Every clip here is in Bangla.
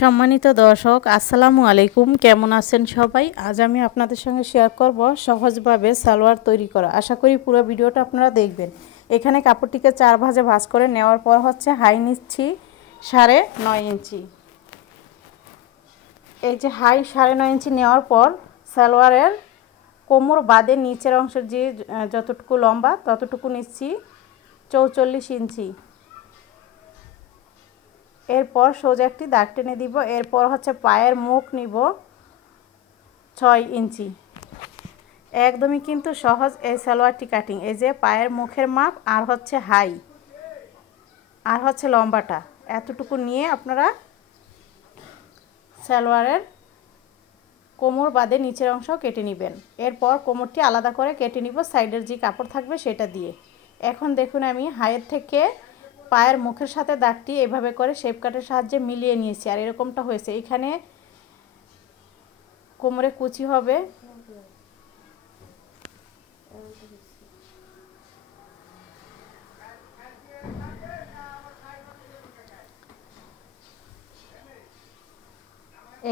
সম্মানিত দর্শক আসসালামু আলাইকুম, কেমন আছেন সবাই? আজ আমি আপনাদের সঙ্গে শেয়ার করব সহজভাবে সালোয়ার তৈরি করা। আশা করি পুরো ভিডিওটা আপনারা দেখবেন। এখানে কাপড়টিকে 4 ভাঁজে ভাঁজ করে নেওয়ার পর হচ্ছে হাই নিচ্ছি 9.5 ইঞ্চি। এই যে হাই 9.5 ইঞ্চি নেওয়ার পর সালোয়ারের কোমর বাদে নিচের অংশের যে যতটুকু লম্বা ততটুকু নিচ্ছি 44 ইঞ্চি। এরপর সোজা একটি দাগ টেনে দিব। এরপর হচ্ছে পায়ের মুখ নিব 6 ইঞ্চি। একদমই কিন্তু সহজ এই সালোয়ারটি কাটিং। এই যে পায়ের মুখের মাপ আর হচ্ছে হাই আর হচ্ছে লম্বাটা এতটুকু নিয়ে আপনারা সালোয়ারের কোমর বাদে নিচের অংশ কেটে নেবেন। এরপর কোমরটি আলাদা করে কেটে নিব সাইডের যে কাপড় থাকবে সেটা দিয়ে। এখন দেখুন আমি হাইয়ের থেকে পায়ের মুখের সাথে দাগটি এভাবে করে শেপ কাটের সাহায্যে মিলিয়ে নিয়েছি আর এরকমটা হয়েছে। এখানে কোমরে কুচি হবে,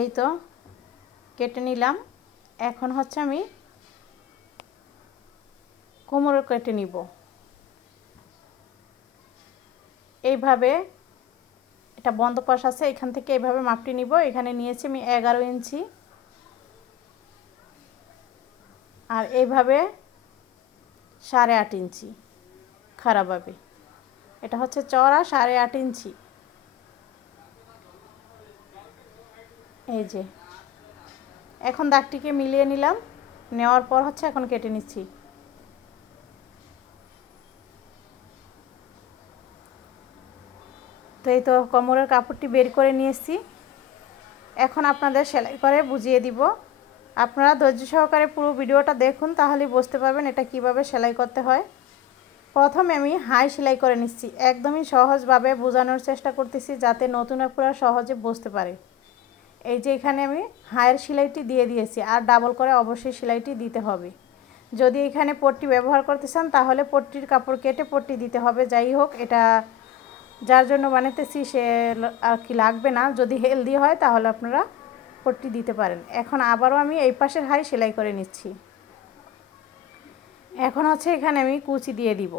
এই তো কেটে নিলাম। এখন হচ্ছে আমি কোমরে কেটে নিব। এইভাবে এটা বন্ধ পাশ আছে, এখান থেকে এইভাবে মাপটি নিব। এখানে নিয়েছি আমি 11 ইঞ্চি আর এইভাবে 8.5 ইঞ্চি খারাপভাবে। এটা হচ্ছে চওড়া 8.5 ইঞ্চি। এই যে এখন দাগটিকে মিলিয়ে নিলাম। নেওয়ার পর হচ্ছে এখন কেটে নিচ্ছি। তো এই তো কোমরের কাপড়টি বের করে নিয়েছি। এখন আপনাদের সেলাই করে বুঝিয়ে দিব। আপনারা ধৈর্য সহকারে পুরো ভিডিওটা দেখুন, তাহলে বুঝতে পারবেন এটা কিভাবে সেলাই করতে হয়। প্রথমে আমি হাই সেলাই করে নিচ্ছি। একদমই সহজভাবে বোঝানোর চেষ্টা করতেছি যাতে নতুন আপুরা সহজে বুঝতে পারে। এই যে এখানে আমি হাইয়ের সেলাইটি দিয়ে দিয়েছি আর ডাবল করে অবশ্যই সেলাইটি দিতে হবে। যদি এখানে পট্টি ব্যবহার করতে চান তাহলে পট্টির কাপড় কেটে পট্টি দিতে হবে। যাই হোক, এটা যার জন্য বানাতেছি সে আর কি লাগবে না। যদি হেলদি হয় তাহলে আপনারা পট্টি দিতে পারেন। এখন আবারও আমি এই পাশের হাই সেলাই করে নিচ্ছি। এখন হচ্ছে এখানে আমি কুচি দিয়ে দিব।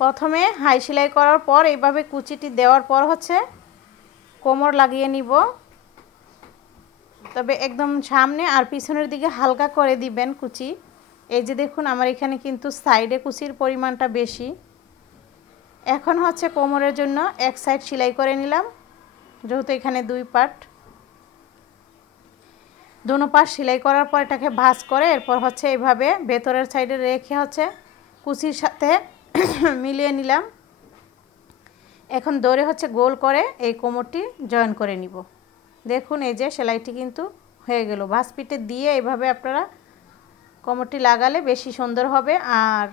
প্রথমে হাই সেলাই করার পর এইভাবে কুচিটি দেওয়ার পর হচ্ছে কোমর লাগিয়ে নিব। তবে একদম সামনে আর পিছনের দিকে হালকা করে দিবেন কুচি। এই যে দেখুন আমার এখানে কিন্তু সাইডে কুচির পরিমাণটা বেশি। এখন হচ্ছে কোমরের জন্য এক সাইড সেলাই করে নিলাম, যেহেতু এখানে 2 পার্ট। দুনো পাশ সেলাই করার পর এটাকে ভাঁজ করে এরপর হচ্ছে এইভাবে ভেতরের সাইডে রেখে হচ্ছে কুচির সাথে মিলিয়ে নিলাম। এখন দড়ি হচ্ছে গোল করে এই কোমরটি জয়েন করে নিব। দেখুন এই যে সেলাইটি কিন্তু হয়ে গেল। ভাঁজ পিঠে দিয়ে এইভাবে আপনারা কোমরটি লাগালে বেশি সুন্দর হবে। আর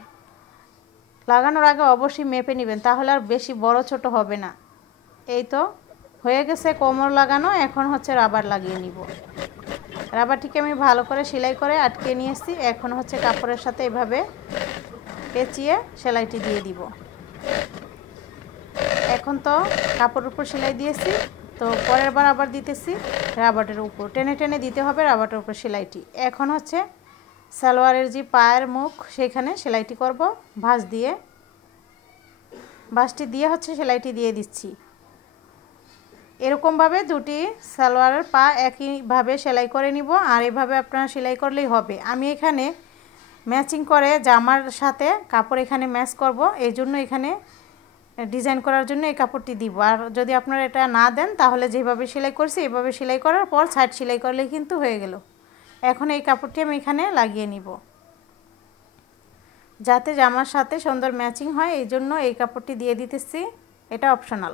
লাগানোর আগে অবশ্যই মেপে নেবেন, তাহলে আর বেশি বড় ছোট হবে না। এই তো হয়ে গেছে কোমর লাগানো। এখন হচ্ছে রাবার লাগিয়ে নিব। রাবারটিকে আমি ভালো করে সেলাই করে আটকে নিয়েছি। এখন হচ্ছে কাপড়ের সাথে এভাবে পেঁচিয়ে সেলাইটি দিয়ে দিব। এখন তো কাপড়ের উপর সেলাই দিয়েছি, তো পরের বার আবার দিতেছি রাবারের উপর। টেনে টেনে দিতে হবে রাবারের উপর সেলাইটি। এখন হচ্ছে সালোয়ারের যে পায়ের মুখ সেখানে সেলাইটি করব ভাঁজ দিয়ে। ভাঁজটি দিয়ে হচ্ছে সেলাইটি দিয়ে দিচ্ছি। এরকমভাবে দুটি সালোয়ারের পা একইভাবে সেলাই করে নিব। আর এভাবে আপনারা সেলাই করলেই হবে। আমি এখানে ম্যাচিং করে জামার সাথে কাপড় এখানে ম্যাচ করব, এই জন্য এখানে ডিজাইন করার জন্য এই কাপড়টি দিব। আর যদি আপনারা এটা না দেন তাহলে যেভাবে সেলাই করছি এভাবে সেলাই করার পর সাইড সেলাই করলেই কিন্তু হয়ে গেল। এখন এই কাপড়টি আমি এখানে লাগিয়ে নিব যাতে জামার সাথে সুন্দর ম্যাচিং হয়, এই জন্য এই কাপড়টি দিয়ে দিতেছি। এটা অপশনাল।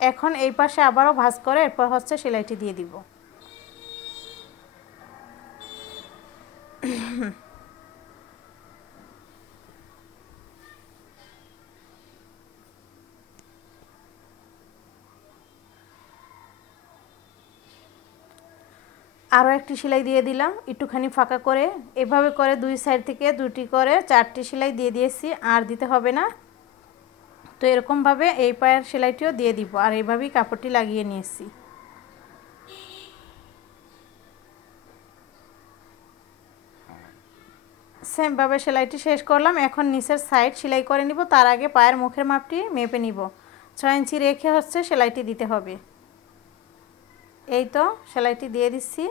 এখন এই পাশে আবারও ভাঁজ করে এরপর হচ্ছে সেলাইটি দিয়ে দিব। আরও একটি সেলাই দিয়ে দিলাম একটুখানি ফাঁকা করে। এভাবে করে দুই সাইড থেকে দুটি করে 4টি সেলাই দিয়ে দিয়েছি, আর দিতে হবে না। তো এরকমভাবে এই পায়ের সেলাইটিও দিয়ে দিব, আর এইভাবেই কাপড়টি লাগিয়ে নিয়েছি। সেমভাবে সেলাইটি শেষ করলাম। এখন নিচের সাইড সেলাই করে নিব। তার আগে পায়ের মুখের মাপটি মেপে নিব। 6 ইঞ্চি রেখে সেলাইটি দিতে হবে। এই তো সেলাইটি দিয়ে দিচ্ছি,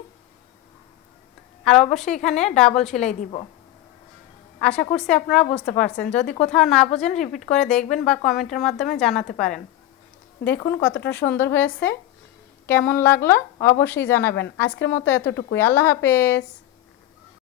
আর অবশ্যই এখানে ডাবল সেলাই দিব। আশা করছি আপনারা বুঝতে পারছেন। যদি কোথাও না বোঝেন রিপিট করে দেখবেন বা কমেন্টের মাধ্যমে জানাতে পারেন। দেখুন কতটা সুন্দর হয়েছে। কেমন লাগলো অবশ্যই জানাবেন। আজকের মতো এতটুকুই। আল্লাহ হাফেজ।